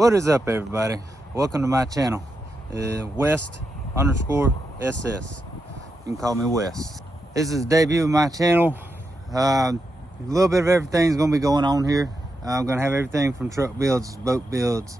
What is up, everybody? Welcome to my channel, West_SS. You can call me West. This is the debut of my channel. A little bit of everything's gonna be going on here. I'm gonna have everything from truck builds, boat builds,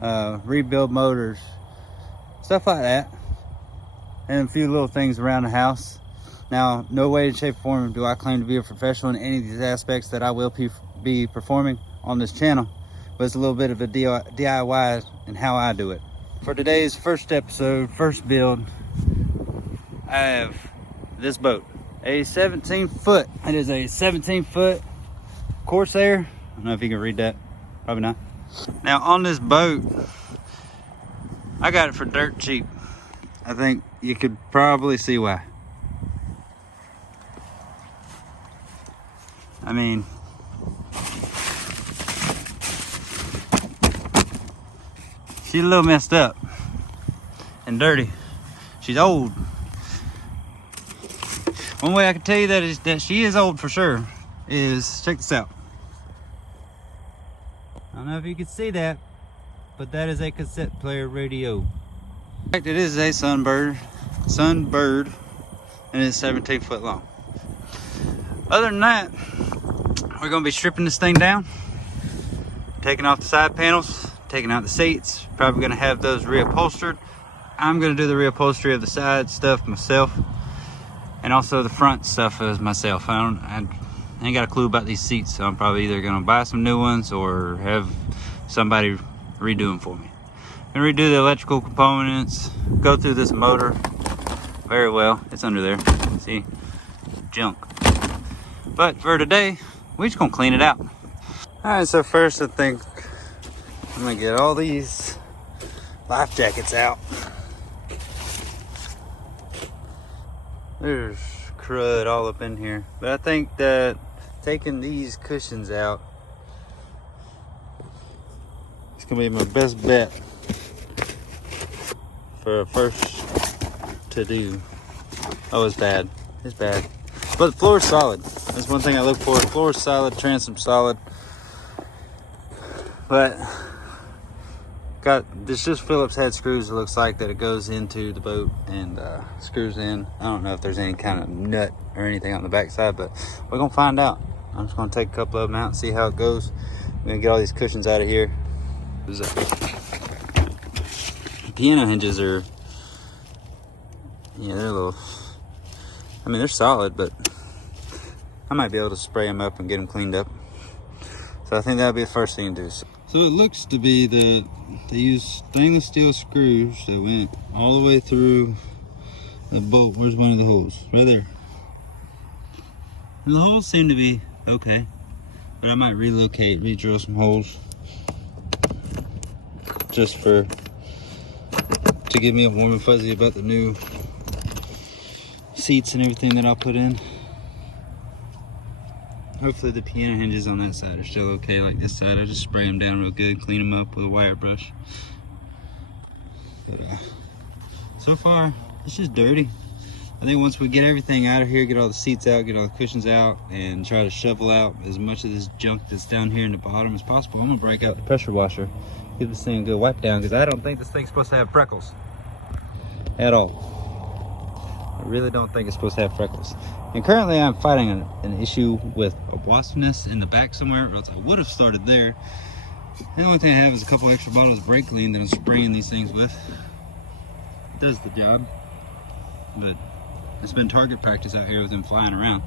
rebuild motors, stuff like that, and a few little things around the house. Now, no way, shape, or form do I claim to be a professional in any of these aspects that I will be performing on this channel, but it's a little bit of a DIY and how I do it. For today's first episode, first build, I have this boat, a 17-foot. It is a 17-foot Corsair. I don't know if you can read that, probably not. Now on this boat, I got it for dirt cheap. I think you could probably see why. I mean, she's a little messed up and dirty. She's old. One way I can tell you that she is old for sure is, check this out. I don't know if you can see that, but that is a cassette player radio. In fact, it is a Sunbird, and it's 17 foot long. Other than that, we're gonna be stripping this thing down, taking off the side panels, taking out the seats, probably gonna have those reupholstered. I'm gonna do the reupholstery of the side stuff myself, and also the front stuff as myself. I ain't got a clue about these seats, so I'm probably either gonna buy some new ones or have somebody redo them for me. I'm gonna redo the electrical components, go through this motor very well. It's under there, see, junk. But for today, we're just gonna clean it out. All right, so first I think I'm gonna get all these life jackets out. There's crud all up in here, but I think that taking these cushions out is gonna be my best bet for a first to do. Oh, it's bad. It's bad. But the floor is solid. That's one thing I look for. The floor is solid, transom solid. But got this just Phillips head screws, it looks like, that it goes into the boat and screws in. I don't know if there's any kind of nut or anything on the back side, but we're gonna find out. I'm just gonna take a couple of them out and see how it goes. I'm gonna get all these cushions out of here. Piano hinges are, yeah, they're a little, I mean, they're solid, but I might be able to spray them up and get them cleaned up. So I think that'll be the first thing to do. So it looks to be that they use stainless steel screws that went all the way through the bolt. Where's one of the holes? Right there. And the holes seem to be okay, but I might relocate, re-drill some holes just to give me a warm and fuzzy about the new seats and everything that I'll put in. Hopefully the piano hinges on that side are still okay like this side. I just spray them down real good, clean them up with a wire brush. But so far, it's just dirty. I think once we get everything out of here, get all the seats out, get all the cushions out, and try to shovel out as much of this junk that's down here in the bottom as possible, I'm gonna break out the pressure washer, give this thing a good wipe down, because I don't think this thing's supposed to have freckles at all. I really don't think it's supposed to have freckles. And currently I'm fighting an issue with a wasp nest in the back somewhere, or else I would have started there. The only thing I have is a couple extra bottles of brake clean that I'm spraying these things with. It does the job, but it's been target practice out here with them flying around.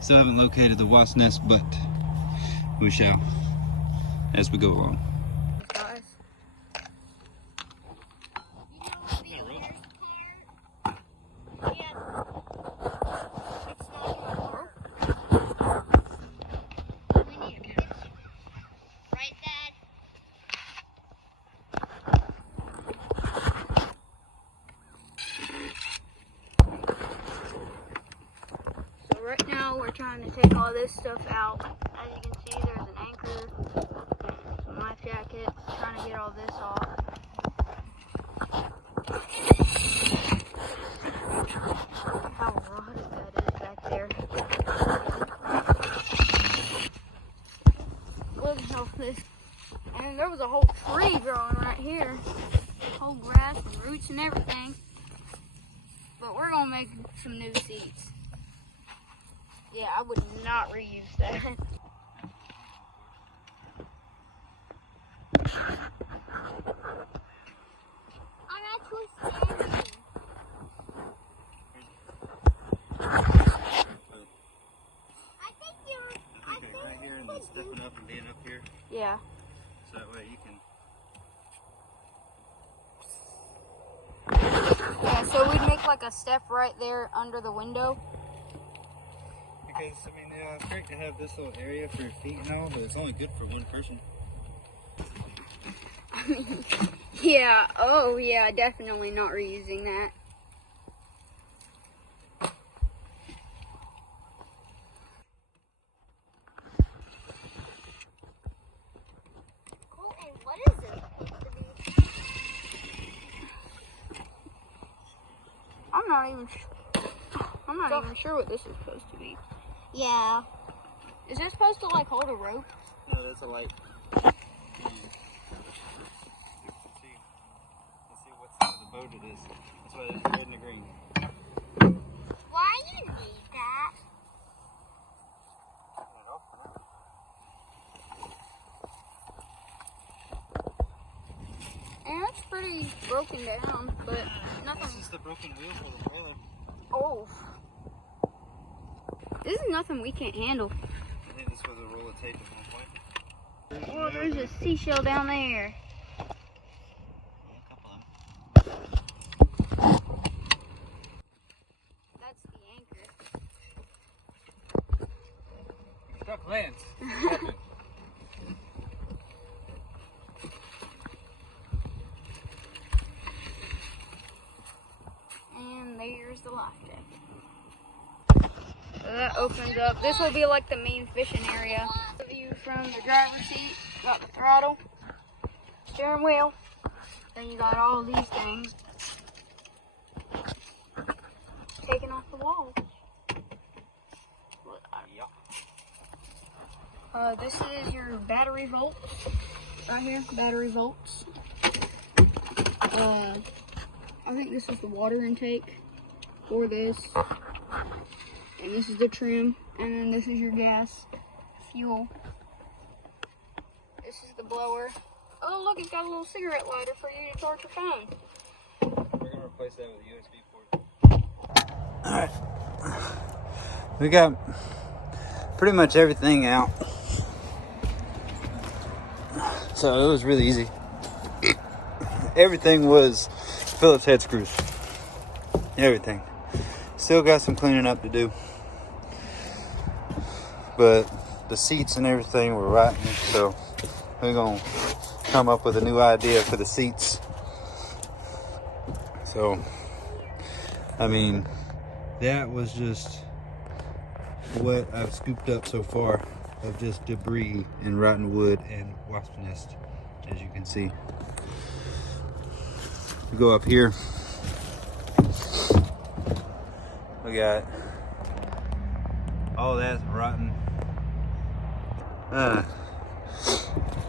Still haven't located the wasp nest, but we shall as we go along. Right now we're trying to take all this stuff out. As you can see, there's an anchor, some life jacket, trying to get all this off. How rotted that is back there. Look how this, and there there was a whole tree growing right here. Whole grass and roots and everything. But we're gonna make some new seats. Yeah, I would not reuse that. I'm actually standing. Right here and then stepping up and being up here. Yeah. So that way you can. Yeah, so we'd make like a step right there under the window. Because, I mean, yeah, it's great to have this little area for your feet and all, but it's only good for one person. Yeah, oh yeah, definitely not reusing that. Colton, what is this supposed to be? I'm not even sure what this is supposed to be. Yeah. Is this supposed to like hold a rope? No, that's a light. Let's see what side of the boat it is. That's why there's the red and the green. Why do you need that? And it's pretty broken down, but nothing. This is the broken wheel for the trailer. Oh. This is nothing we can't handle. I think this was a roll of tape at one point. Oh, there's a seashell down there. Yeah, a couple of them. That's the anchor. You struck Lance. And there's the life jacket. So that opens up. This will be like the main fishing area. View from the driver's seat. Got the throttle, steering wheel. Then you got all these things. Taking off the wall. This is your battery volts. Right here, battery volts. I think this is the water intake for this. And this is the trim. And then this is your gas, fuel. This is the blower. Oh, look, it's got a little cigarette lighter for you to charge your phone. We're going to replace that with a USB port. Alright. We got pretty much everything out. So it was really easy. Everything was Phillips head screws. Everything. Still got some cleaning up to do. But the seats and everything were rotten, so we're gonna come up with a new idea for the seats. So, I mean, that was just what I've scooped up so far of just debris and rotten wood and wasp nest, as you can see. We go up here. We got all that's rotten.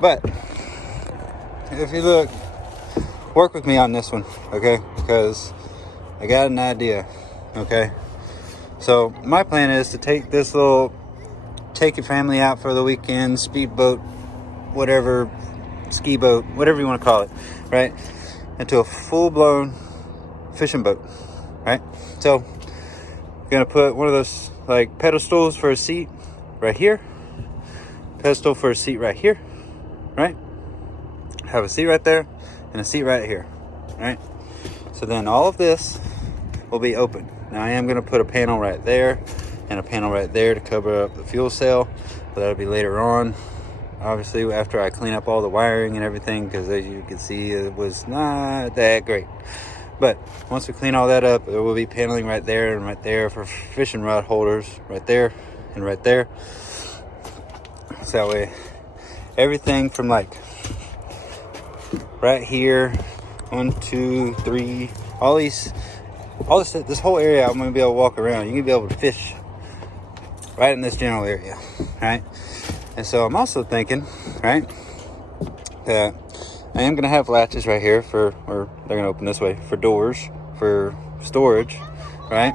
But if you look, work with me on this one, okay? Because I got an idea, okay? So my plan is to take your family out for the weekend, speedboat, whatever, ski boat, whatever you want to call it, right? Into a full-blown fishing boat, right? So we're gonna put one of those like pedestals for a seat right here, pedestal for a seat right here, right? Have a seat right there and a seat right here, right? So then all of this will be open. Now I am gonna put a panel right there and a panel right there to cover up the fuel cell, but that'll be later on. Obviously after I clean up all the wiring and everything, because as you can see it was not that great. But once we clean all that up, there will be paneling right there and right there for fishing rod holders, right there and right there. So that way everything from like right here, 1, 2, 3, this whole area I'm gonna be able to walk around. You're gonna be able to fish right in this general area, right? And so I'm also thinking, right, that I am gonna have latches right here for, or they're gonna open this way for doors for storage, right?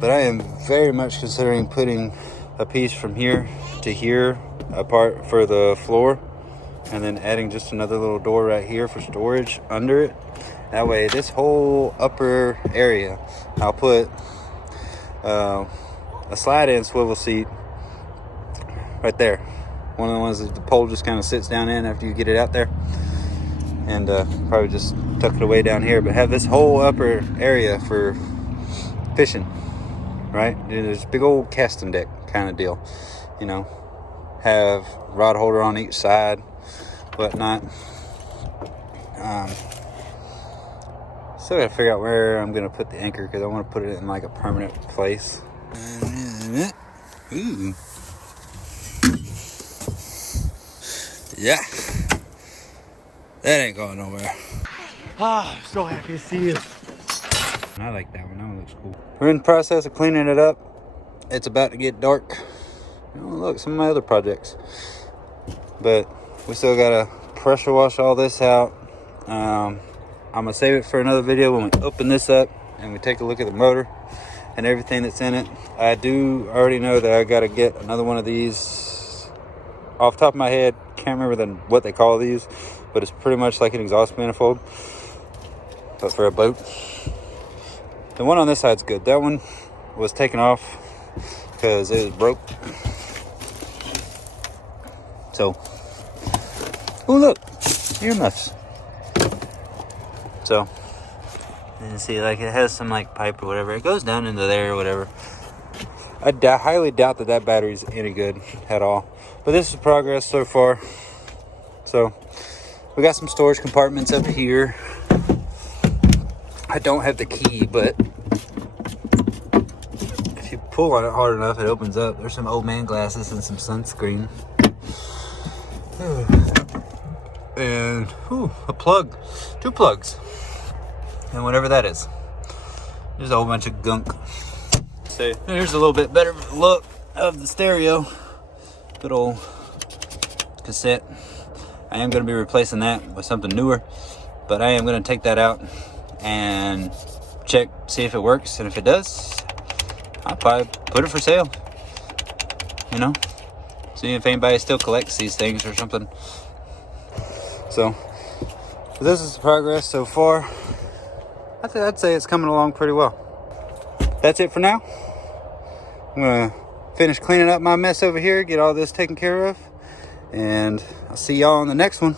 But I am very much considering putting a piece from here to here apart for the floor, and then adding just another little door right here for storage under it. That way this whole upper area, I'll put a slide-in swivel seat right there. One of the ones that the pole just kind of sits down in after you get it out there. And probably just tuck it away down here, but have this whole upper area for fishing, right? There's a big old casting deck kind of deal, you know. Have rod holder on each side, whatnot. Still gotta figure out where I'm gonna put the anchor, because I want to put it in like a permanent place. Ooh. Yeah. That ain't going nowhere. Ah, so happy to see you. I like that one. That one looks cool. We're in the process of cleaning it up. It's about to get dark. Oh, look, some of my other projects. But we still gotta pressure wash all this out. I'm gonna save it for another video when we open this up and we take a look at the motor and everything that's in it. I do already know that I gotta get another one of these. Off the top of my head, can't remember what they call these, but it's pretty much like an exhaust manifold, but for a boat. The one on this side's good. That one was taken off because it was broke. So, oh look, earmuffs. So, you can see like it has some like pipe or whatever. It goes down into there or whatever. I highly doubt that battery's any good at all. But this is progress so far. So, we got some storage compartments up here. I don't have the key, but if you pull on it hard enough, it opens up. There's some old man glasses and some sunscreen. And a plug, 2 plugs, and whatever that is. There's a whole bunch of gunk. So here's a little bit better look of the stereo. Good old cassette. I am going to be replacing that with something newer, but I am going to take that out and check, see if it works, and if it does, I'll probably put it for sale. You know, see if anybody still collects these things or something. So this is the progress so far. I'd say it's coming along pretty well. That's it for now. I'm gonna finish cleaning up my mess over here, get all this taken care of, and I'll see y'all on the next one.